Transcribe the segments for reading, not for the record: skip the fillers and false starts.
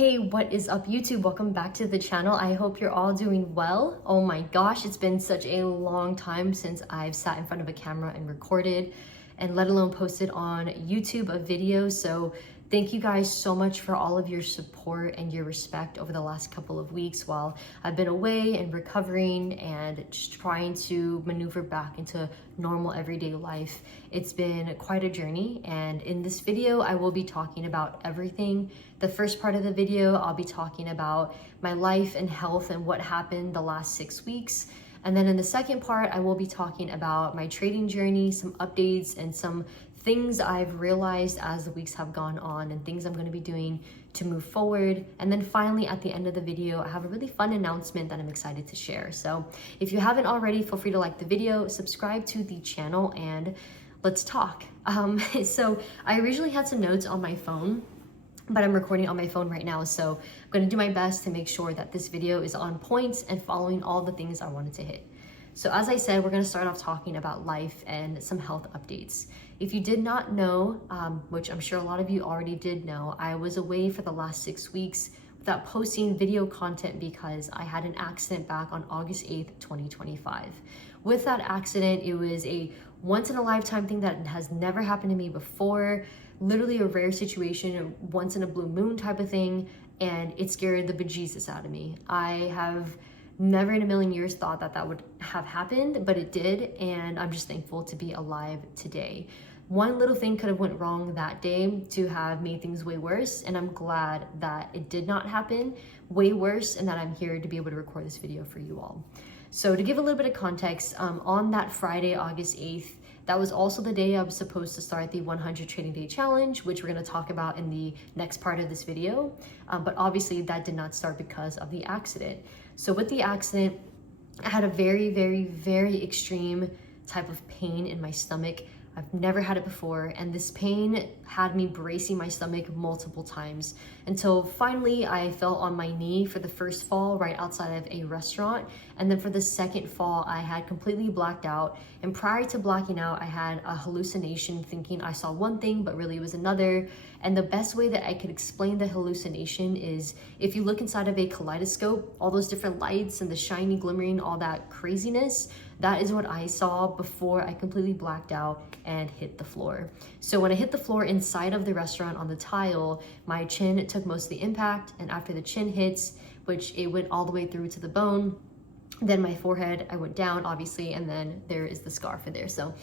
Hey, what is up YouTube? Welcome back to the channel. I hope you're all doing well. Oh my gosh, it's been such a long time since I've sat in front of a camera and recorded, and let alone posted on YouTube a video. So thank you guys so much for all of your support and your respect over the last couple of weeks while I've been away and recovering and just trying to maneuver back into normal everyday life. It's been quite a journey, and in this video I will be talking about everything. The first part of the video I'll be talking about my life and health and what happened the last 6 weeks. And then in the second part, I will be talking about my trading journey, some updates, and some things I've realized as the weeks have gone on and things I'm going to be doing to move forward. And then finally, at the end of the video, I have a really fun announcement that I'm excited to share. So if you haven't already, feel free to like the video, subscribe to the channel, and let's talk. So I originally had some notes on my phone, but I'm recording on my phone right now, so I'm gonna do my best to make sure that this video is on point and following all the things I wanted to hit. So as I said, we're gonna start off talking about life and some health updates. If you did not know, which I'm sure a lot of you already did know, I was away for the last 6 weeks without posting video content because I had an accident back on August 8th, 2025. With that accident, it was a once in a lifetime thing that has never happened to me before. Literally a rare situation, once in a blue moon type of thing, and it scared the bejesus out of me. I have never in a million years thought that that would have happened, but it did, and I'm just thankful to be alive today. One little thing could have went wrong that day to have made things way worse, and I'm glad that it did not happen way worse and that I'm here to be able to record this video for you all. So to give a little bit of context, on that Friday, August 8th, that was also the day I was supposed to start the 100 trading day challenge, which we're going to talk about in the next part of this video. But obviously that did not start because of the accident. So with the accident, I had a very, very, very extreme type of pain in my stomach. I've never had it before, and this pain had me bracing my stomach multiple times until finally I fell on my knee for the first fall right outside of a restaurant, and then for the second fall I had completely blacked out. And prior to blacking out, I had a hallucination thinking I saw one thing but really it was another. And the best way that I could explain the hallucination is if you look inside of a kaleidoscope, all those different lights and the shiny glimmering, all that craziness, that is what I saw before I completely blacked out and hit the floor. So when I hit the floor inside of the restaurant on the tile, my chin took most of the impact, and after the chin hits, which it went all the way through to the bone, then my forehead, I went down obviously, and then there is the scar for there. So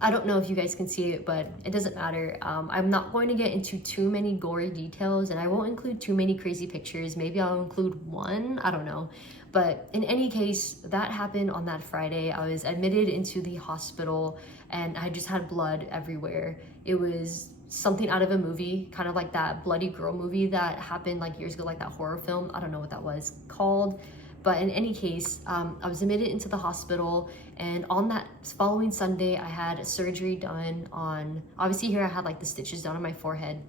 I don't know if you guys can see it, but it doesn't matter. I'm not going to get into too many gory details, and I won't include too many crazy pictures. Maybe I'll include one, I don't know. But in any case, that happened on that Friday. I was admitted into the hospital and I just had blood everywhere. It was something out of a movie, kind of like that Bloody Girl movie that happened like years ago, like that horror film. I don't know what that was called. But in any case, I was admitted into the hospital, and on that following Sunday, I had surgery done on, obviously here I had like the stitches done on my forehead,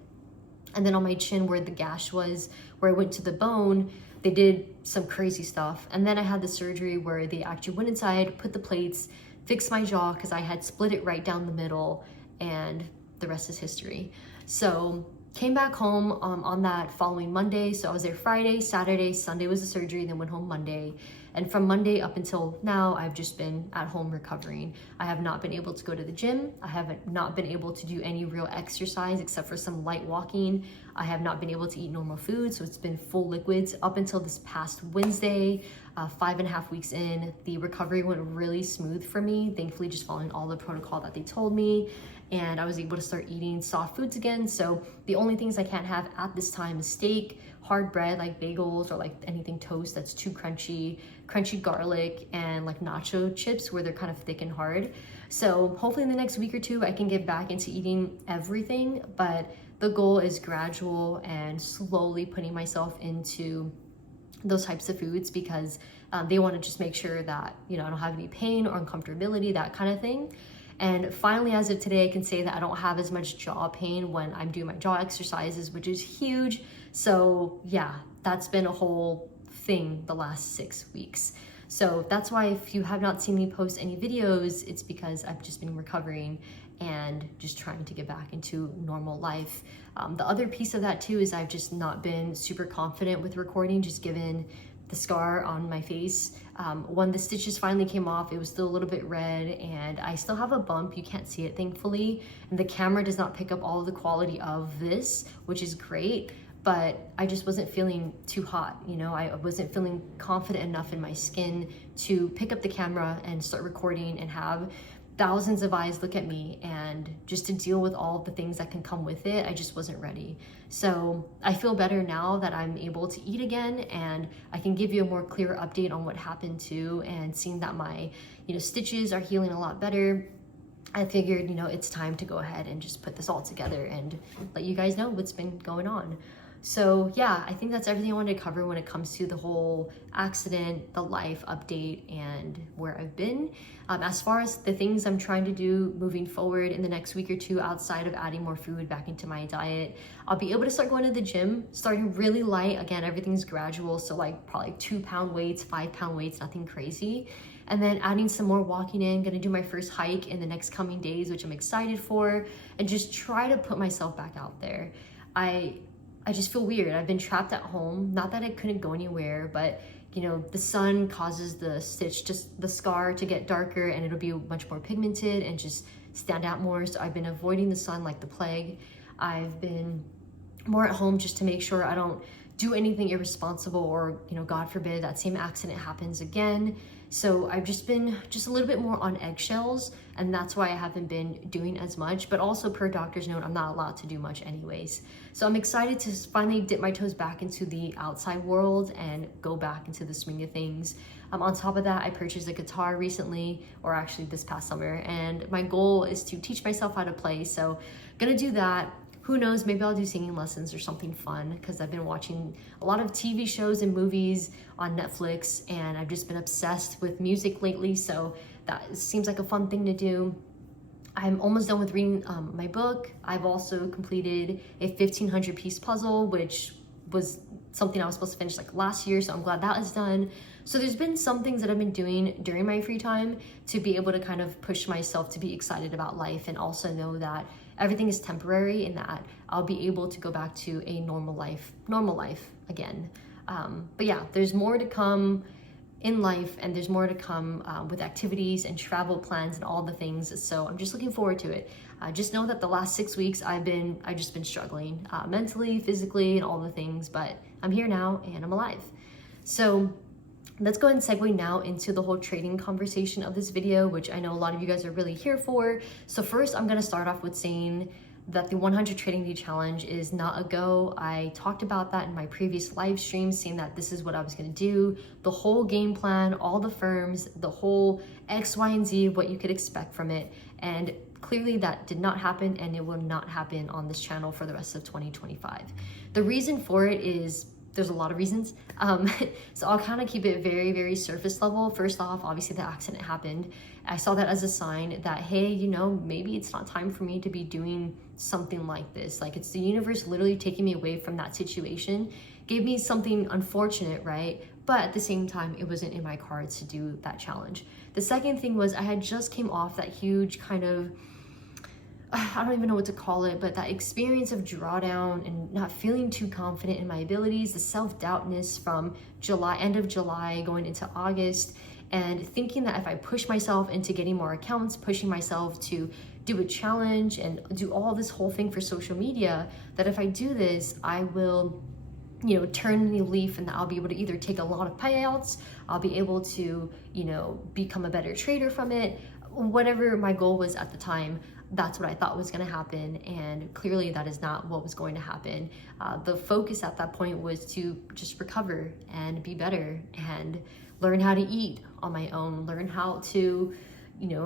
and then on my chin where the gash was, where I went to the bone, they did some crazy stuff. And then I had the surgery where they actually went inside, put the plates, fixed my jaw because I had split it right down the middle, and the rest is history. So came back home on that following Monday. So I was there Friday, Saturday, Sunday was the surgery, then went home Monday. And from Monday up until now, I've just been at home recovering. I have not been able to go to the gym. I have not been able to do any real exercise except for some light walking. I have not been able to eat normal food, so it's been full liquids up until this past Wednesday, 5.5 weeks in. The recovery went really smooth for me, thankfully just following all the protocol that they told me. And I was able to start eating soft foods again. So the only things I can't have at this time is steak, hard bread like bagels or like anything toast that's too crunchy garlic, and like nacho chips where they're kind of thick and hard. So hopefully in the next week or two I can get back into eating everything, but the goal is gradual and slowly putting myself into those types of foods because they want to just make sure that, you know, I don't have any pain or uncomfortability, that kind of thing. And finally, as of today, I can say that I don't have as much jaw pain when I'm doing my jaw exercises, which is huge. So yeah, that's been a whole thing the last 6 weeks. So that's why if you have not seen me post any videos, it's because I've just been recovering and just trying to get back into normal life. The other piece of that too is I've just not been super confident with recording, just given the scar on my face. When the stitches finally came off, it was still a little bit red, and I still have a bump. You can't see it, thankfully, and the camera does not pick up all of the quality of this, which is great, but I just wasn't feeling too hot. You know, I wasn't feeling confident enough in my skin to pick up the camera and start recording and have thousands of eyes look at me, and just to deal with all of the things that can come with it. I just wasn't ready. So I feel better now that I'm able to eat again, and I can give you a more clear update on what happened too, and seeing that my, stitches are healing a lot better. I figured, it's time to go ahead and just put this all together and let you guys know what's been going on. So yeah, I think that's everything I wanted to cover when it comes to the whole accident, the life update, and where I've been. As far as the things I'm trying to do moving forward in the next week or two, outside of adding more food back into my diet, I'll be able to start going to the gym, starting really light. Again, everything's gradual, so like probably 2-pound weights, 5-pound weights, nothing crazy. And then adding some more walking in, gonna do my first hike in the next coming days, which I'm excited for, and just try to put myself back out there. I just feel weird. I've been trapped at home. Not that I couldn't go anywhere, but the sun causes the stitch, just the scar, to get darker, and it'll be much more pigmented and just stand out more. So I've been avoiding the sun like the plague. I've been more at home just to make sure I don't do anything irresponsible, or God forbid that same accident happens again. So I've just been a little bit more on eggshells, and that's why I haven't been doing as much. But also, per doctor's note, I'm not allowed to do much anyways. So I'm excited to finally dip my toes back into the outside world and go back into the swing of things. On top of that, I purchased a guitar recently, or actually this past summer, and my goal is to teach myself how to play. So gonna do that. Who knows, maybe I'll do singing lessons or something fun, because I've been watching a lot of TV shows and movies on Netflix, and I've just been obsessed with music lately, so that seems like a fun thing to do. I'm almost done with reading my book. I've also completed a 1,500 piece puzzle, which was something I was supposed to finish like last year, so I'm glad that is done. So there's been some things that I've been doing during my free time to be able to kind of push myself to be excited about life, and also know that everything is temporary and that I'll be able to go back to a normal life again. But yeah, there's more to come in life, and there's more to come with activities and travel plans and all the things. So I'm just looking forward to it. Just know that the last 6 weeks I've just been struggling mentally, physically, and all the things, but I'm here now and I'm alive. So let's go ahead and segue now into the whole trading conversation of this video, which I know a lot of you guys are really here for. So first, I'm gonna start off with saying that the 100 trading day challenge is not a go. I talked about that in my previous live stream, saying that this is what I was gonna do, the whole game plan, all the firms, the whole X, Y, and Z of what you could expect from it. And clearly that did not happen, and it will not happen on this channel for the rest of 2025. The reason for it is, there's a lot of reasons. So I'll kind of keep it very, very surface level. First off, obviously the accident happened. I saw that as a sign that, hey, maybe it's not time for me to be doing something like this. Like, it's the universe literally taking me away from that situation. Gave me something unfortunate, right? But at the same time, it wasn't in my cards to do that challenge. The second thing was, I had just came off that huge kind of, I don't even know what to call it, but that experience of drawdown and not feeling too confident in my abilities, the self-doubtness from end of July going into August, and thinking that if I push myself into getting more accounts, pushing myself to do a challenge and do all this whole thing for social media, that if I do this, I will turn the leaf, and that I'll be able to either take a lot of payouts, I'll be able to, become a better trader from it. Whatever my goal was at the time, that's what I thought was going to happen, and clearly that is not what was going to happen. The focus at that point was to just recover and be better, and learn how to eat on my own, learn how to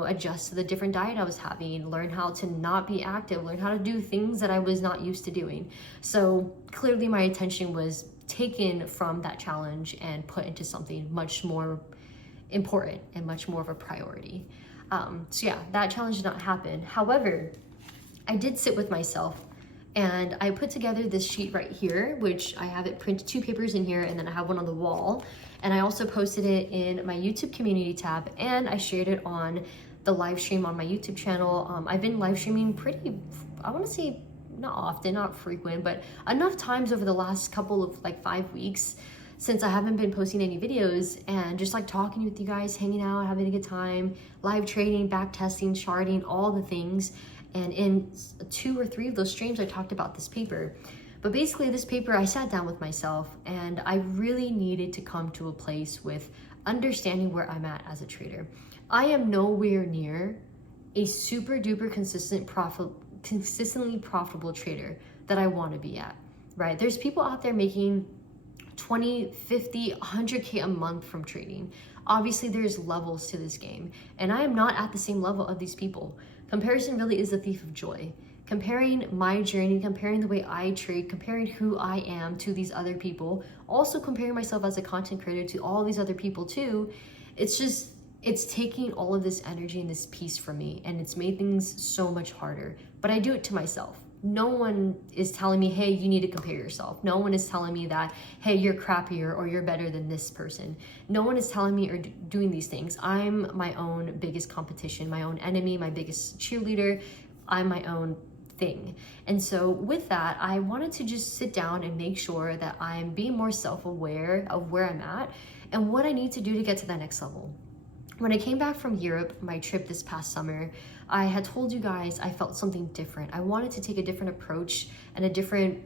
adjust to the different diet I was having, learn how to not be active, learn how to do things that I was not used to doing. So clearly my attention was taken from that challenge and put into something much more important and much more of a priority. So yeah, that challenge did not happen. However, I did sit with myself, and I put together this sheet right here, which I have it printed, 2 papers in here, and then I have one on the wall. And I also posted it in my YouTube community tab, and I shared it on the live stream on my YouTube channel. I've been live streaming pretty, I want to say not often, not frequent, but enough times over the last couple of like 5 weeks since I haven't been posting any videos, and just like talking with you guys, hanging out, having a good time, live trading, back testing, charting, all the things. And in 2 or 3 of those streams, I talked about this paper. But basically this paper, I sat down with myself and I really needed to come to a place with understanding where I'm at as a trader. I am nowhere near a super duper consistently profitable trader that I want to be at, right? There's people out there making 20, 50, 100K a month from trading. Obviously there's levels to this game, and I am not at the same level of these people. Comparison really is a thief of joy. Comparing my journey, comparing the way I trade, comparing who I am to these other people, also comparing myself as a content creator to all these other people too, it's taking all of this energy and this peace from me, and it's made things so much harder. But I do it to myself. No one is telling me, hey, you need to compare yourself. No one is telling me that, hey, you're crappier or you're better than this person. No one is telling me or doing these things. I'm my own biggest competition, my own enemy, my biggest cheerleader. I'm my own thing. And so with that, I wanted to just sit down and make sure that I'm being more self-aware of where I'm at and what I need to do to get to that next level. When I came back from Europe, my trip this past summer, I had told you guys I felt something different. I wanted to take a different approach and a different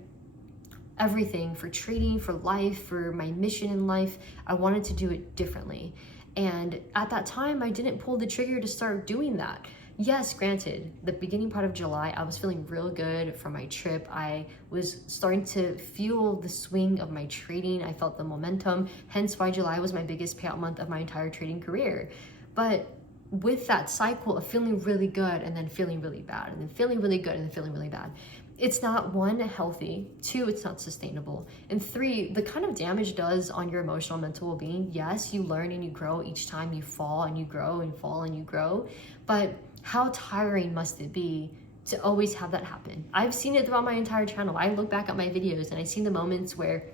everything for trading, for life, for my mission in life. I wanted to do it differently. And at that time, I didn't pull the trigger to start doing that. Yes, granted, the beginning part of July, I was feeling real good from my trip. I was starting to feel the swing of my trading. I felt the momentum, hence why July was my biggest payout month of my entire trading career. But with that cycle of feeling really good and then feeling really bad and then feeling really good and then feeling really bad, it's not, 1, healthy, 2, it's not sustainable, and 3, the kind of damage it does on your emotional mental well-being. Yes, you learn and you grow each time you fall and you grow and fall and you grow, but how tiring must it be to always have that happen? I've seen it throughout my entire channel. I look back at my videos and I see the moments where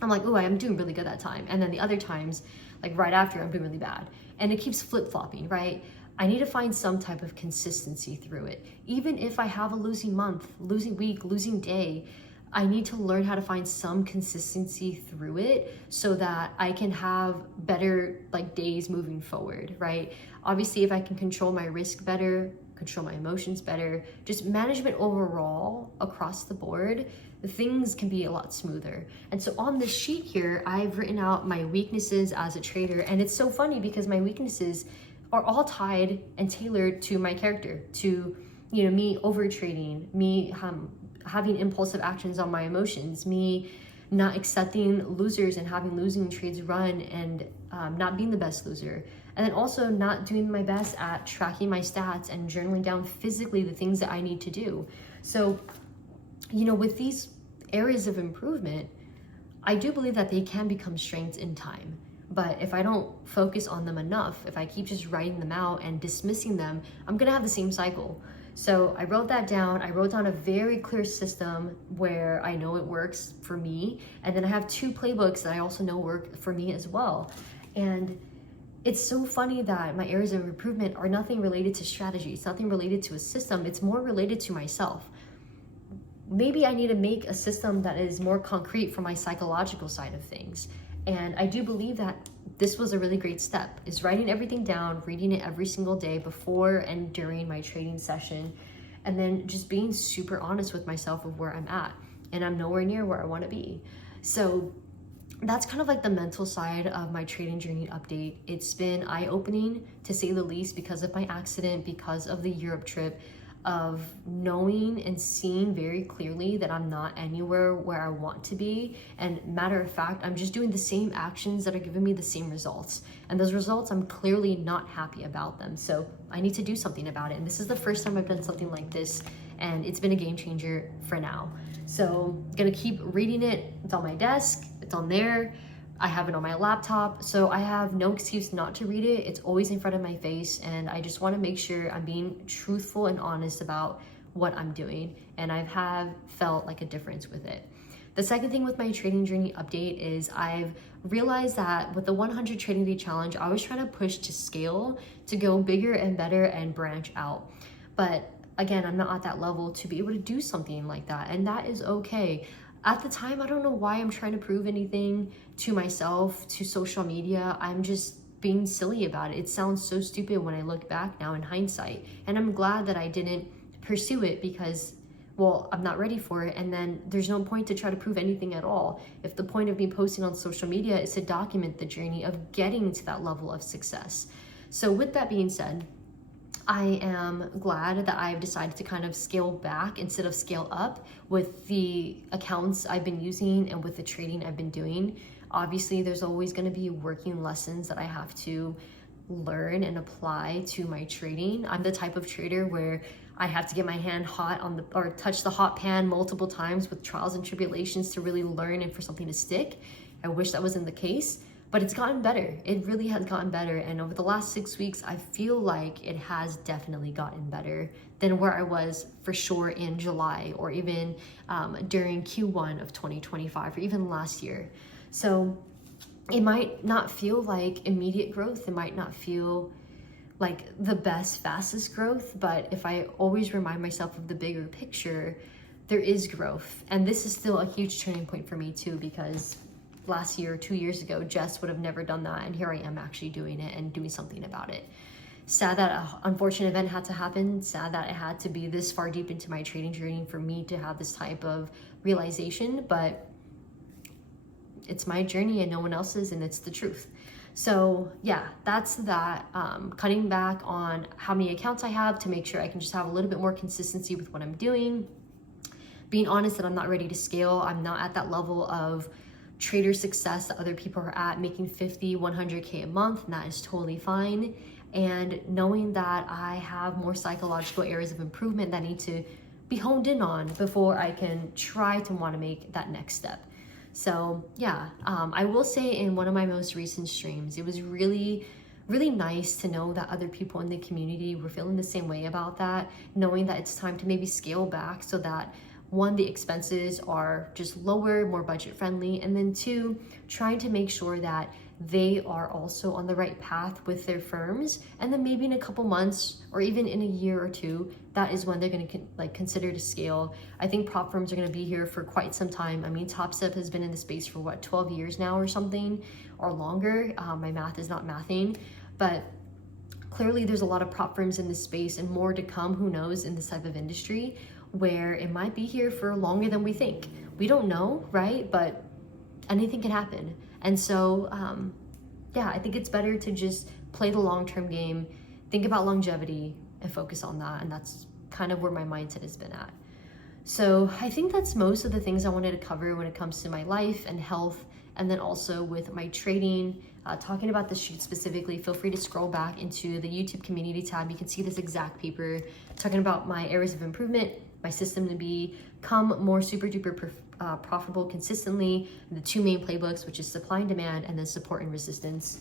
I'm like, oh, I'm doing really good that time. And then the other times, like right after, I'm doing really bad. And it keeps flip-flopping, right? I need to find some type of consistency through it. Even if I have a losing month, losing week, losing day, I need to learn how to find some consistency through it so that I can have better like days moving forward, right? Obviously, if I can control my risk better, control my emotions better, just management overall across the board, the things can be a lot smoother. And so on this sheet here, I've written out my weaknesses as a trader. And it's so funny because my weaknesses are all tied and tailored to my character, to, you know, me over trading, me having impulsive actions on my emotions, me not accepting losers and having losing trades run and not being the best loser. And then also not doing my best at tracking my stats and journaling down physically the things that I need to do. So, you know, with these areas of improvement, I do believe that they can become strengths in time. But if I don't focus on them enough, if I keep just writing them out and dismissing them, I'm gonna have the same cycle. So I wrote that down. I wrote down a very clear system where I know it works for me. And then I have 2 playbooks that I also know work for me as well. And it's so funny that my areas of improvement are nothing related to strategy. It's nothing related to a system. It's more related to myself. Maybe I need to make a system that is more concrete for my psychological side of things. And I do believe that this was a really great step, is writing everything down, reading it every single day before and during my trading session, and then just being super honest with myself of where I'm at. And I'm nowhere near where I want to be. So that's kind of like the mental side of my trading journey update. It's been eye-opening to say the least because of my accident, because of the Europe trip, of knowing and seeing very clearly that I'm not anywhere where I want to be. And matter of fact, I'm just doing the same actions that are giving me the same results. And those results, I'm clearly not happy about them. So I need to do something about it. And this is the first time I've done something like this. And it's been a game changer for now. So I'm gonna keep reading it. It's on my desk, it's on there. I have it on my laptop, so I have no excuse not to read it. It's always in front of my face, and I just want to make sure I'm being truthful and honest about what I'm doing, and I have felt like a difference with it. The second thing with my trading journey update is I've realized that with the 100 trading day challenge, I was trying to push to scale, to go bigger and better and branch out. But again, I'm not at that level to be able to do something like that, and that is okay. At the time, I don't know why I'm trying to prove anything to myself, to social media. I'm just being silly about it. It sounds so stupid when I look back now in hindsight, and I'm glad that I didn't pursue it because, well, I'm not ready for it, and then there's no point to try to prove anything at all. If the point of me posting on social media is to document the journey of getting to that level of success. So with that being said, I am glad that I've decided to kind of scale back instead of scale up with the accounts I've been using and with the trading I've been doing. Obviously, there's always going to be working lessons that I have to learn and apply to my trading. I'm the type of trader where I have to get my hand hot on or touch the hot pan multiple times with trials and tribulations to really learn and for something to stick. I wish that wasn't the case, but it's gotten better. It really has gotten better. And over the last 6 weeks, I feel like it has definitely gotten better than where I was for sure in July or even during Q1 of 2025 or even last year. So it might not feel like immediate growth. It might not feel like the best, fastest growth, but if I always remind myself of the bigger picture, there is growth. And this is still a huge turning point for me too, because last year, 2 years ago, Jess would have never done that. And here I am actually doing it and doing something about it. Sad that an unfortunate event had to happen. Sad that it had to be this far deep into my trading journey for me to have this type of realization, but it's my journey and no one else's, and it's the truth. So yeah, that's that. Cutting back on how many accounts I have to make sure I can just have a little bit more consistency with what I'm doing. Being honest that I'm not ready to scale. I'm not at that level of trader success that other people are at, making 50, 100K a month, and that is totally fine. And knowing that I have more psychological areas of improvement that need to be honed in on before I can try to want to make that next step. So yeah, I will say in one of my most recent streams, it was really nice to know that other people in the community were feeling the same way about that, knowing that it's time to maybe scale back so that one, the expenses are just lower, more budget friendly, and then two, trying to make sure that they are also on the right path with their firms. And then maybe in a couple months or even in a year or two, that is when they're going to consider to scale. I think prop firms are going to be here for quite some time. I mean, Top Step has been in the space for what, 12 years now or something, or longer. My math is not mathing, but clearly there's a lot of prop firms in this space and more to come, who knows, in this type of industry, where it might be here for longer than we think. We don't know, right? But anything can happen. And so, yeah, I think it's better to just play the long-term game, think about longevity, and focus on that. And that's kind of where my mindset has been at. So I think that's most of the things I wanted to cover when it comes to my life and health, and then also with my trading. Talking about this shoot specifically, feel free to scroll back into the YouTube community tab. You can see this exact paper talking about my areas of improvement, my system to become more super duper profitable consistently, the two main playbooks, which is supply and demand, and then support and resistance.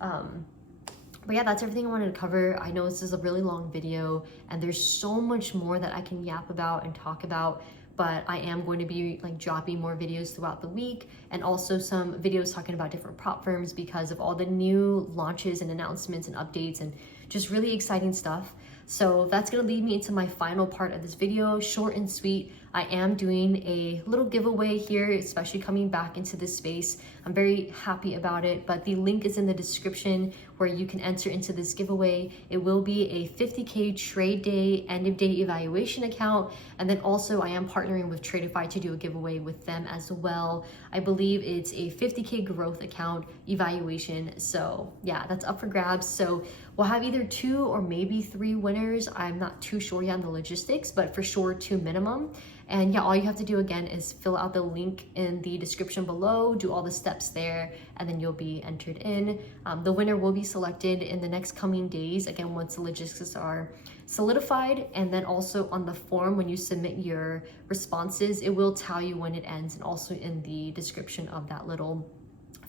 But yeah, that's everything I wanted to cover. I know this is a really long video and there's so much more that I can yap about and talk about, but I am going to be dropping more videos throughout the week, and also some videos talking about different prop firms because of all the new launches and announcements and updates and just really exciting stuff. So that's gonna lead me into my final part of this video, short and sweet. I am doing a little giveaway here, especially coming back into this space. I'm very happy about it, but the link is in the description where you can enter into this giveaway. It will be a 50K trade day, end of day evaluation account. And then also I am partnering with Tradeify to do a giveaway with them as well. I believe it's a 50K growth account evaluation. So yeah, that's up for grabs. So we'll have either 2 or maybe 3 winners. I'm not too sure yet on the logistics, but for sure 2 minimum. And yeah, all you have to do again is fill out the link in the description below, do all the steps there, and then you'll be entered in. The winner will be selected in the next coming days, again, once the logistics are solidified. And then also on the form, when you submit your responses, it will tell you when it ends, and also in the description of that little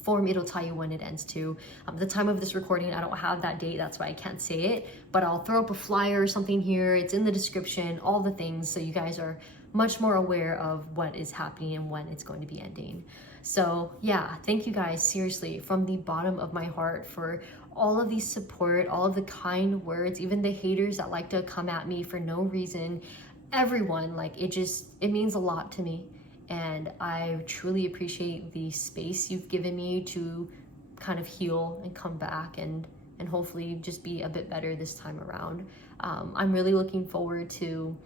form, it'll tell you when it ends too. At the time of this recording, I don't have that date, that's why I can't say it, but I'll throw up a flyer or something here. It's in the description, all the things, so you guys are much more aware of what is happening and when it's going to be ending. So yeah, thank you guys, seriously, from the bottom of my heart, for all of the support, all of the kind words, even the haters that like to come at me for no reason. Everyone, like, it means a lot to me. And I truly appreciate the space you've given me to kind of heal and come back and hopefully just be a bit better this time around. I'm really looking forward to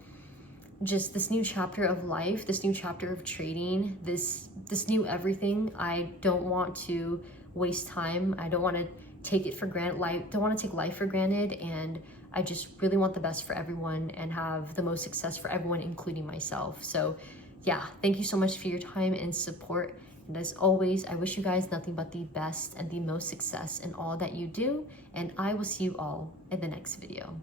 just this new chapter of life, this new chapter of trading, this new everything. I don't want to waste time. I don't want to take it for granted. Don't want to take life for granted. And I just really want the best for everyone and have the most success for everyone, including myself. So yeah, thank you so much for your time and support. And as always, I wish you guys nothing but the best and the most success in all that you do. And I will see you all in the next video.